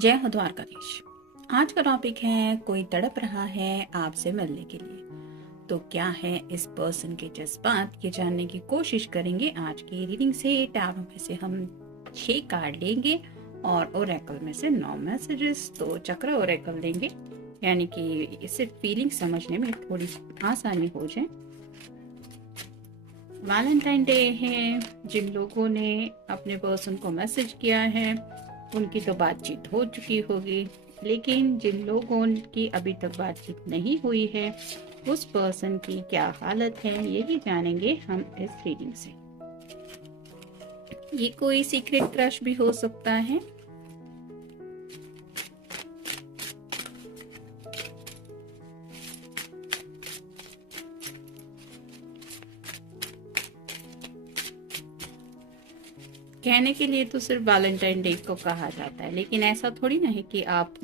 जय हो द्वारकाधीश। आज का टॉपिक है कोई तड़प रहा है आपसे मिलने के लिए। तो क्या है इस पर्सन के जज्बात, ये जानने की कोशिश करेंगे आज की रीडिंग से। टैरो में से हम 6 कार्ड लेंगे और ओरेकल में से 9 मैसेजेस। तो चक्र ओरेकल लेंगे, यानी कि इससे फीलिंग समझने में थोड़ी आसानी हो जाए। वैलेंटाइन डे है, जिन लोगों ने अपने पर्सन को मैसेज किया है उनकी तो बातचीत हो चुकी होगी, लेकिन जिन लोगों की अभी तक बातचीत नहीं हुई है उस पर्सन की क्या हालत है यही जानेंगे हम इस रीडिंग से। ये कोई सीक्रेट क्रश भी हो सकता है। कहने के लिए तो सिर्फ वैलेंटाइन डे को कहा जाता है, लेकिन ऐसा थोड़ी ना है कि आप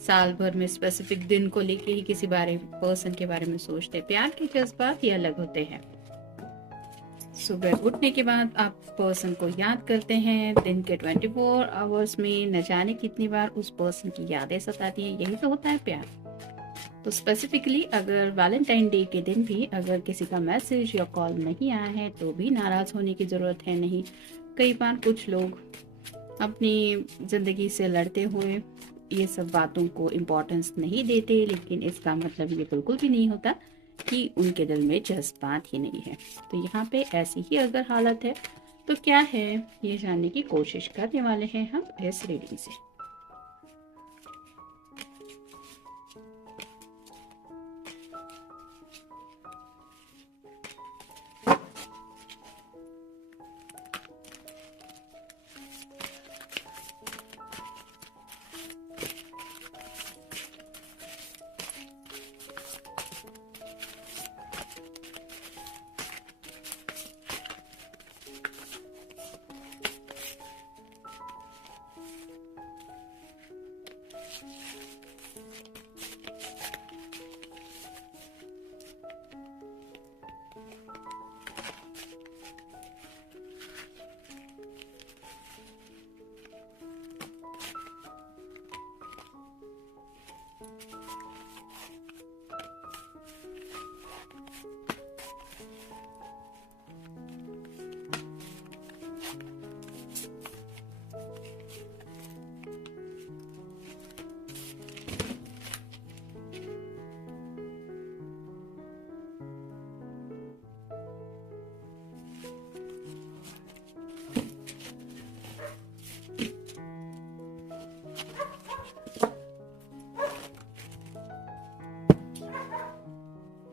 साल भर में स्पेसिफिक दिन को लेके ही किसी पर्सन के बारे में सोचते। प्यार के जज्बात ही अलग होते हैं। सुबह उठने के बाद आप पर्सन को याद करते हैं, दिन के 24 आवर्स में न जाने कितनी बार उस पर्सन की यादें सताती हैं। यही तो होता है प्यार। तो स्पेसिफिकली अगर वैलेंटाइन डे के दिन भी अगर किसी का मैसेज या कॉल नहीं आया है तो भी नाराज होने की जरूरत है नहीं। कई बार कुछ लोग अपनी जिंदगी से लड़ते हुए ये सब बातों को इम्पोर्टेंस नहीं देते, लेकिन इसका मतलब ये बिल्कुल भी नहीं होता कि उनके दिल में जज्बात ही नहीं है। तो यहाँ पे ऐसी ही अगर हालत है तो क्या है ये जानने की कोशिश करने वाले हैं हम इस रीडिंग से।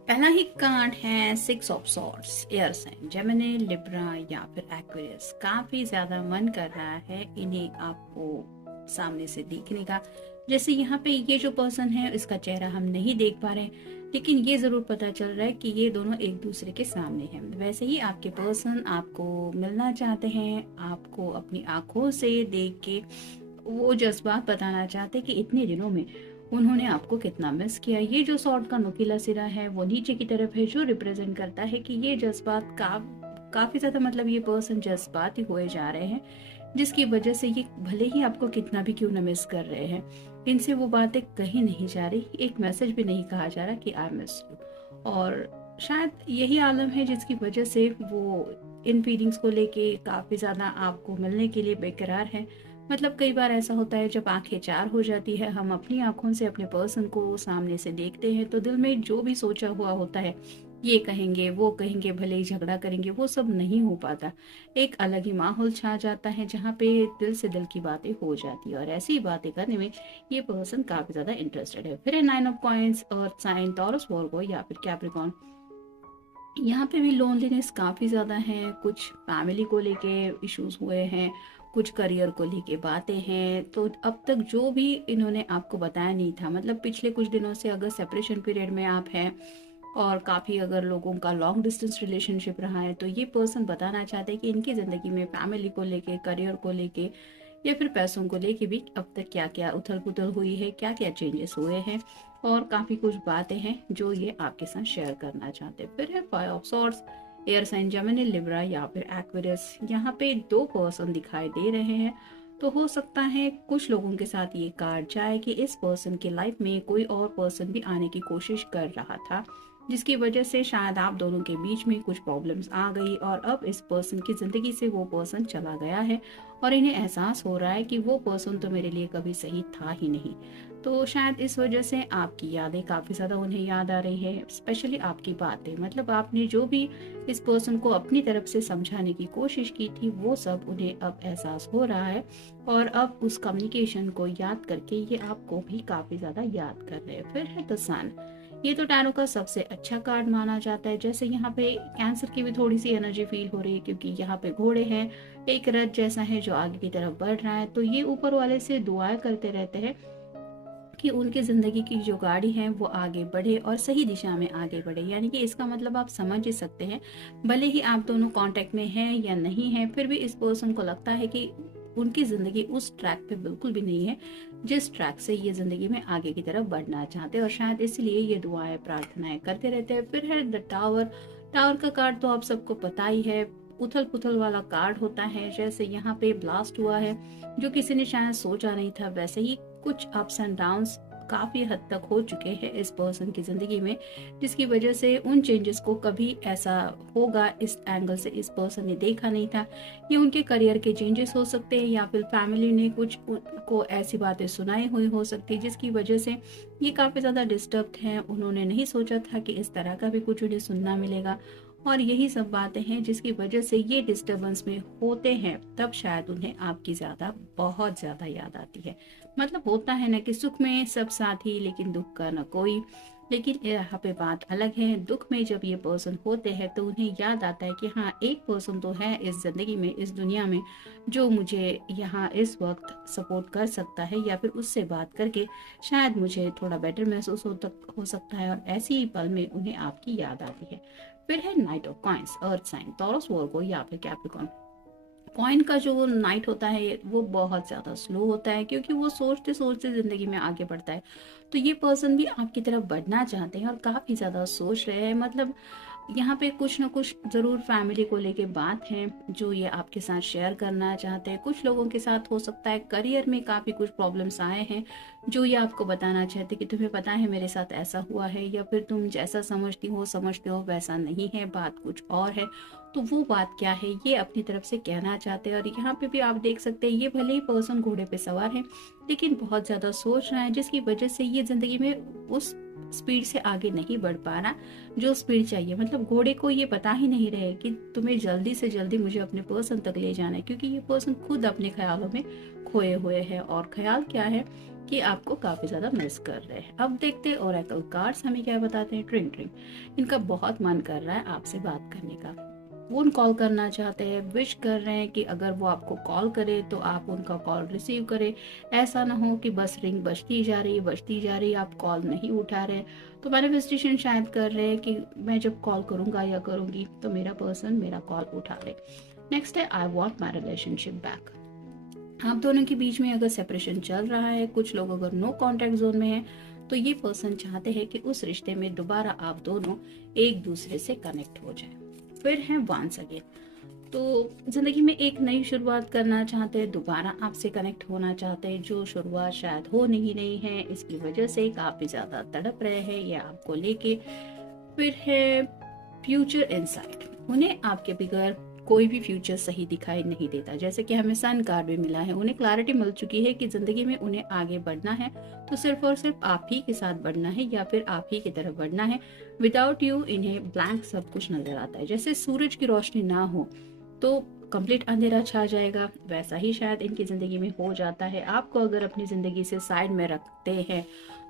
पहला ही कार्ड है 6 of swords. Air sign Gemini, Libra या फिर एक्वेरियस। काफी ज्यादा मन कर रहा है इन्हें आपको सामने से देखने का। जैसे यहाँ पे ये जो पर्सन है इसका चेहरा हम नहीं देख पा रहे, लेकिन ये जरूर पता चल रहा है कि ये दोनों एक दूसरे के सामने हैं। वैसे ही आपके पर्सन आपको मिलना चाहते हैं, आपको अपनी आंखों से देख के वो जज्बात बताना चाहते हैं कि इतने दिनों में उन्होंने आपको कितना मिस किया। ये जो सॉर्ड का नुकीला सिरा है वो नीचे की तरफ है, जो रिप्रेजेंट करता है कि ये जज्बात काफी ज्यादा, मतलब ये पर्सन जज्बाती हुए जा रहे हैं, जिसकी वजह से ये भले ही आपको कितना भी क्यों न मिस कर रहे हैं, इनसे वो बातें कहीं नहीं जा रही। एक मैसेज भी नहीं कहा जा रहा कि आई मिस यू। और शायद यही आलम है जिसकी वजह से वो इन फीलिंग्स को लेके काफी ज्यादा आपको मिलने के लिए बेकरार है। मतलब कई बार ऐसा होता है जब आंखें चार हो जाती है, हम अपनी आंखों से अपने पर्सन को सामने से देखते हैं तो दिल में जो भी सोचा हुआ होता है, ये कहेंगे वो कहेंगे, भले ही झगड़ा करेंगे, वो सब नहीं हो पाता। एक अलग ही माहौल छा जाता है जहाँ पे दिल से दिल की बातें हो जाती है, और ऐसी बातें करने में ये पर्सन काफी ज्यादा इंटरेस्टेड है। फिर 9 of coins, earth sign, Taurus, Virgo या फिर कैप्रिकॉर्न। यहाँ पे भी लोनलीनेस काफ़ी ज़्यादा है। कुछ फैमिली को लेके इश्यूज हुए हैं, कुछ करियर को लेके बातें हैं। तो अब तक जो भी इन्होंने आपको बताया नहीं था, मतलब पिछले कुछ दिनों से अगर सेपरेशन पीरियड में आप हैं और काफ़ी अगर लोगों का लॉन्ग डिस्टेंस रिलेशनशिप रहा है, तो ये पर्सन बताना चाहते हैं कि इनकी ज़िंदगी में फैमिली को लेके, करियर को लेके या फिर पैसों को लेके भी अब तक क्या क्या उथल पुथल हुई है, क्या क्या चेंजेस हुए हैं, और काफ़ी कुछ बातें हैं जो ये आपके साथ शेयर करना चाहते हैं। फिर है 5 of swords, air sign Gemini, Libra या फिर एक्वेरियस। यहाँ पे 2 पर्सन दिखाई दे रहे हैं। तो हो सकता है कुछ लोगों के साथ ये कार्ड जाए कि इस पर्सन की लाइफ में कोई और पर्सन भी आने की कोशिश कर रहा था, जिसकी वजह से शायद आप दोनों के बीच में कुछ प्रॉब्लम्स आ गई और अब इस पर्सन की ज़िंदगी से वो पर्सन चला गया है और इन्हें एहसास हो रहा है कि वो पर्सन तो मेरे लिए कभी सही था ही नहीं। तो शायद इस वजह से आपकी यादें काफ़ी ज़्यादा उन्हें याद आ रही है, स्पेशली आपकी बातें, मतलब आपने जो भी इस पर्सन को अपनी तरफ से समझाने की कोशिश की थी वो सब उन्हें अब एहसास हो रहा है और अब उस कम्युनिकेशन को याद करके ये आपको भी काफ़ी ज़्यादा याद कर रहे हैं। फिर है द सन। ये तो टैरो का सबसे अच्छा कार्ड माना जाता है। जैसे यहाँ पे कैंसर की भी थोड़ी सी एनर्जी फील हो रही है, क्योंकि यहाँ पे घोड़े हैं, एक रथ जैसा है जो आगे की तरफ बढ़ रहा है। तो ये ऊपर वाले से दुआएं करते रहते हैं कि उनकी ज़िंदगी की जो गाड़ी है वो आगे बढ़े और सही दिशा में आगे बढ़े। यानी कि इसका मतलब आप समझ ही सकते हैं, भले ही आप दोनों कांटेक्ट में हैं या नहीं हैं, फिर भी इस पर्सन को लगता है कि उनकी ज़िंदगी उस ट्रैक पे बिल्कुल भी नहीं है जिस ट्रैक से ये ज़िंदगी में आगे की तरफ बढ़ना चाहते हैं, और शायद इसलिए ये दुआएं प्रार्थनाएं करते रहते हैं। फिर है द टावर। टावर का कार्ड तो आप सबको पता ही है, उथल पुथल वाला कार्ड होता है। जैसे यहाँ पे ब्लास्ट हुआ है जो किसी ने शायद सोचा नहीं था, वैसे ही कुछ अप्स एंड डाउन्स काफी हद तक हो चुके हैं इस पर्सन की जिंदगी में, जिसकी वजह से उन चेंजेस को कभी ऐसा होगा इस एंगल से इस पर्सन ने देखा नहीं था। ये उनके करियर के चेंजेस हो सकते हैं या फिर फैमिली ने कुछ को ऐसी बातें सुनाई हुई हो सकती है जिसकी वजह से ये काफी ज्यादा डिस्टर्ब हैं। उन्होंने नहीं सोचा था कि इस तरह का भी कुछ उन्हें सुनना मिलेगा, और यही सब बातें हैं जिसकी वजह से ये डिस्टरबेंस में होते हैं। तब शायद उन्हें आपकी ज्यादा बहुत ज्यादा याद आती है। मतलब होता है ना कि सुख में सब साथी लेकिन दुख का न कोई, लेकिन यहाँ पे बात अलग है। दुख में जब ये पर्सन होते हैं तो उन्हें याद आता है कि हाँ, एक पर्सन तो है इस जिंदगी में, इस दुनिया में, जो मुझे यहाँ इस वक्त सपोर्ट कर सकता है, या फिर उससे बात करके शायद मुझे थोड़ा बेटर महसूस हो सकता है। और ऐसी ही पल में उन्हें आपकी याद आती है। फिर है knight of coins, earth sign, Taurus, Virgo या फिर कैप्रिकॉर्न। कॉइन का जो नाइट होता है वो बहुत ज़्यादा स्लो होता है, क्योंकि वो सोचते सोचते ज़िंदगी में आगे बढ़ता है। तो ये पर्सन भी आपकी तरफ बढ़ना चाहते हैं और काफ़ी ज़्यादा सोच रहे हैं। मतलब यहाँ पे कुछ ना कुछ ज़रूर फैमिली को लेके बात है जो ये आपके साथ शेयर करना चाहते हैं। कुछ लोगों के साथ हो सकता है करियर में काफ़ी कुछ प्रॉब्लम्स आए हैं जो ये आपको बताना चाहते कि तुम्हें पता है मेरे साथ ऐसा हुआ है, या फिर तुम जैसा समझते हो वैसा नहीं है, बात कुछ और है। तो वो बात क्या है ये अपनी तरफ से कहना चाहते हैं। और यहाँ पे भी आप देख सकते हैं ये भले ही पर्सन घोड़े पे सवार है लेकिन बहुत ज़्यादा सोच रहा है, जिसकी वजह से ये ज़िंदगी में उस स्पीड से आगे नहीं बढ़ पा रहा जो स्पीड चाहिए। मतलब घोड़े को ये पता ही नहीं रहे कि तुम्हें जल्दी से जल्दी मुझे अपने पर्सन तक ले जाना है, क्योंकि ये पर्सन खुद अपने ख्यालों में खोए हुए हैं। और ख्याल क्या है कि आपको काफी ज्यादा मिस कर रहे हैं। अब देखते हैं ओरेकल कार्ड्स हमें क्या बताते हैं। ट्रिंग ट्रिंग, इनका बहुत मन कर रहा है आपसे बात करने का। वो उन कॉल करना चाहते हैं, विश कर रहे हैं कि अगर वो आपको कॉल करे तो आप उनका कॉल रिसीव करें। ऐसा ना हो कि बस रिंग बजती जा रही, आप कॉल नहीं उठा रहे। तो मैनिफेस्टेशन शायद कर रहे हैं कि मैं जब कॉल करूंगा या करूंगी तो मेरा पर्सन मेरा कॉल उठा ले। नेक्स्ट है I want my relationship back. आप दोनों के बीच में अगर सेपरेशन चल रहा है, कुछ लोग अगर नो कॉन्टेक्ट जोन में है, तो ये पर्सन चाहते हैं कि उस रिश्ते में दोबारा आप दोनों एक दूसरे से कनेक्ट हो जाए। फिर है वंस अगेन, तो जिंदगी में एक नई शुरुआत करना चाहते हैं, दोबारा आपसे कनेक्ट होना चाहते हैं। जो शुरुआत शायद हो नहीं रही है, इसकी वजह से काफी ज्यादा तड़प रहे हैं ये आपको लेके। फिर है फ्यूचर इनसाइट, उन्हें आपके बगैर कोई भी फ्यूचर सही दिखाई नहीं देता। जैसे कि हमें सन कार्ड भी मिला है, उन्हें क्लैरिटी मिल चुकी है कि जिंदगी में उन्हें आगे बढ़ना है तो सिर्फ और सिर्फ आप ही के साथ बढ़ना है या फिर आप ही की तरफ बढ़ना है। विदाउट यू इन्हें ब्लैंक सब कुछ नजर आता है। जैसे सूरज की रोशनी ना हो तो कंप्लीट अंधेरा छा जाएगा, वैसा ही शायद इनकी जिंदगी में हो जाता है। आपको अगर अपनी जिंदगी से साइड में रखते हैं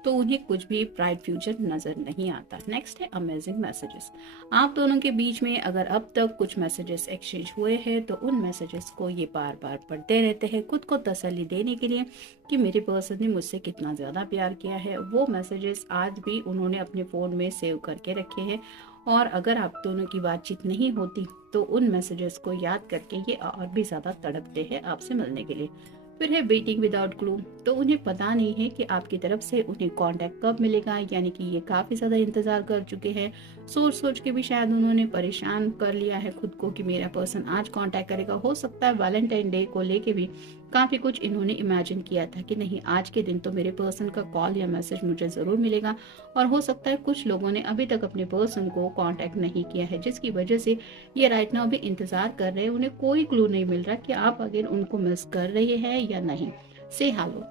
तो उन्हें कुछ भी ब्राइट फ्यूचर नजर नहीं आता। नेक्स्ट है अमेजिंग मैसेजेस। आप दोनों के बीच में अगर अब तक कुछ मैसेजेस एक्सचेंज हुए हैं तो उन मैसेजेस को ये बार बार पढ़ते रहते हैं, खुद को तसल्ली देने के लिए कि मेरे पर्सन ने मुझसे कितना ज्यादा प्यार किया है। वो मैसेजेस आज भी उन्होंने अपने फोन में सेव करके रखे हैं, और अगर आप दोनों की बातचीत नहीं होती तो उन मैसेजेस को याद करके ये और भी ज्यादा तड़पते हैं आपसे मिलने के लिए। फिर है वेटिंग विदाउट क्लू, तो उन्हें पता नहीं है कि आपकी तरफ से उन्हें कांटेक्ट कब मिलेगा। यानी कि ये काफी ज्यादा इंतजार कर चुके हैं, सोच सोच के भी शायद उन्होंने परेशान कर लिया है खुद को कि मेरा पर्सन आज कांटेक्ट करेगा। हो सकता है वैलेंटाइन डे को लेके भी काफ़ी कुछ इन्होंने इमेजिन किया था कि नहीं, आज के दिन तो मेरे पर्सन का कॉल या मैसेज मुझे ज़रूर मिलेगा। और हो सकता है कुछ लोगों ने अभी तक अपने पर्सन को कांटेक्ट नहीं किया है, जिसकी वजह से ये राइट नाउ भी इंतज़ार कर रहे हैं। उन्हें कोई क्लू नहीं मिल रहा कि आप अगर उनको मिस कर रहे हैं या नहीं। से हेलो।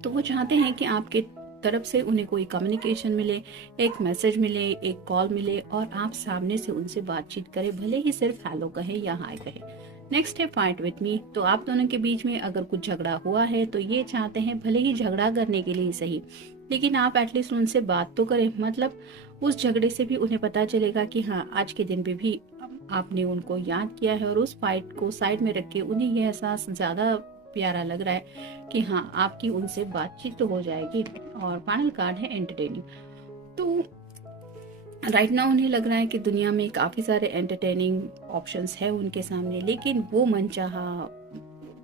तो वो चाहते हैं कि आपके तरफ से उन्हें कोई कम्युनिकेशन मिले, एक मैसेज मिले, एक कॉल मिले और आप सामने से उनसे बातचीत करें, भले ही सिर्फ हेलो कहे या हाय कहे। नेक्स्ट है फाइट विथ मी। तो आप दोनों के बीच में अगर कुछ झगड़ा हुआ है तो ये चाहते हैं भले ही झगड़ा करने के लिए सही, लेकिन आप एटलीस्ट उनसे बात तो करें। मतलब उस झगड़े से भी उन्हें पता चलेगा कि हाँ, आज के दिन पे भी आपने उनको याद किया है और उस फाइट को साइड में रख के उन्हें यह एहसास ज़्यादा प्यारा लग रहा है कि हाँ, आपकी उनसे बातचीत तो हो जाएगी। और फाइनल कार्ड है एंटरटेनिंग। तो राइट नाउ उन्हें लग रहा है कि दुनिया में काफ़ी सारे एंटरटेनिंग ऑप्शंस है उनके सामने, लेकिन वो मनचाहा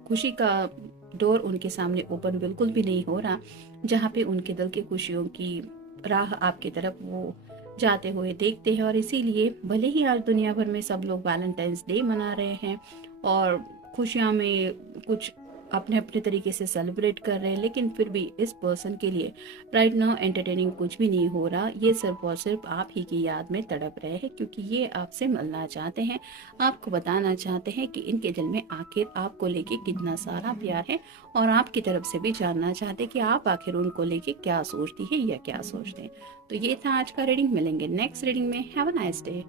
खुशी का डोर उनके सामने ओपन बिल्कुल भी नहीं हो रहा, जहाँ पे उनके दिल की खुशियों की राह आपकी तरफ वो जाते हुए देखते हैं। और इसीलिए भले ही आज दुनिया भर में सब लोग वैलेंटाइंस डे मना रहे हैं और खुशियाँ में कुछ अपने अपने तरीके से सेलिब्रेट कर रहे हैं, लेकिन फिर भी इस पर्सन के लिए राइट नाउ एंटरटेनिंग कुछ भी नहीं हो रहा। ये सिर्फ और सिर्फ आप ही की याद में तड़प रहे हैं, क्योंकि ये आपसे मिलना चाहते हैं, आपको बताना चाहते हैं कि इनके दिल में आखिर आपको लेके कितना सारा प्यार है, और आपकी तरफ से भी जानना चाहते हैं कि आप आखिर उनको लेके क्या सोचती है या क्या सोचते हैं। तो ये था आज का रीडिंग। मिलेंगे नेक्स्ट रीडिंग में। Have a nice day.